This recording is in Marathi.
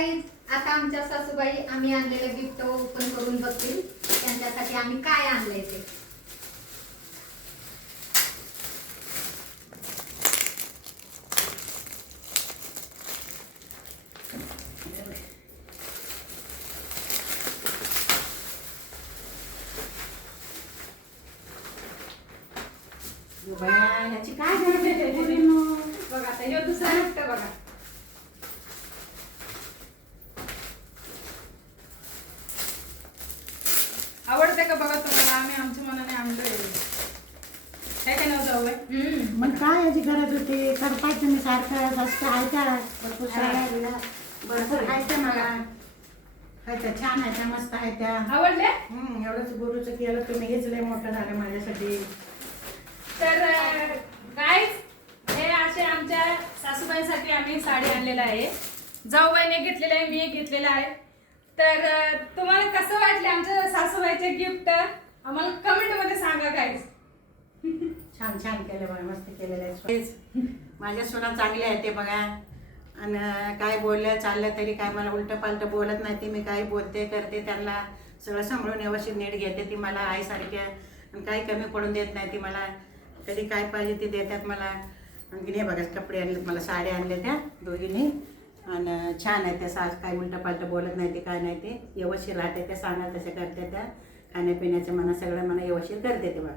गाईज आता आमच्या सासूबाई आम्ही आणलेलं गिफ्ट ओपन करून बघतील त्यांच्यासाठी आम्ही काय आणलंय ते. याची काय गरज आहे पोरींनो? बघा आता हे दुसरा गिफ्ट बघा. आवडते का बघा तुम्हाला? आम्ही आमच्या मनाने आणलोय. काय काय नाव जाऊ मग काय याची गरज होती? करताय तुम्ही सारखं जास्त ऐका भरपूर साऱ्या भरपूर ऐका मला. आहे त्या छान आहे त्या मस्त आहे त्या. आवडले? एवढंच गुरुचं केलं तुम्ही हेच लय मोठं झालं माझ्यासाठी. तर गाईज हे असे आमच्या सासूबाईंसाठी आम्ही साडी आणलेलं आहे. जाऊबाईने घेतलेलं आहे, मी घेतलेलं आहे. तर तुम्हाला कसं वाटले आमच्या सासूबाईचे गिफ्ट आम्हाला कमेंट मध्ये सांगा गाईज. छान छान केलं बघा, मस्त केलेलं आहे. माझ्या सुना चांगल्या आहेत ते बघा. आणि काय बोलल्या चालल्या तरी काय मला उलटं पालटं बोलत नाही. ती मी काही बोलते करते त्यांना सगळं सांभाळून व्यवस्थित नीट घेते. ती मला आईसारख्या आणि काही कमी पडून देत नाही. ती मला कधी काय पाहिजे ते देतात मला. आणखी हे बघा कपडे आणलेत मला, साड्या आणल्या त्या दोघींनी. आणि छान आहे त्या. सास काय उलटं पालटं बोलत नाही ते काय नाही ते व्यवस्थित राहते. त्या सांगा तसं करते त्या. खाण्यापिण्याचं म्हणा सगळं म्हणा व्यवस्थित करते ते बघा.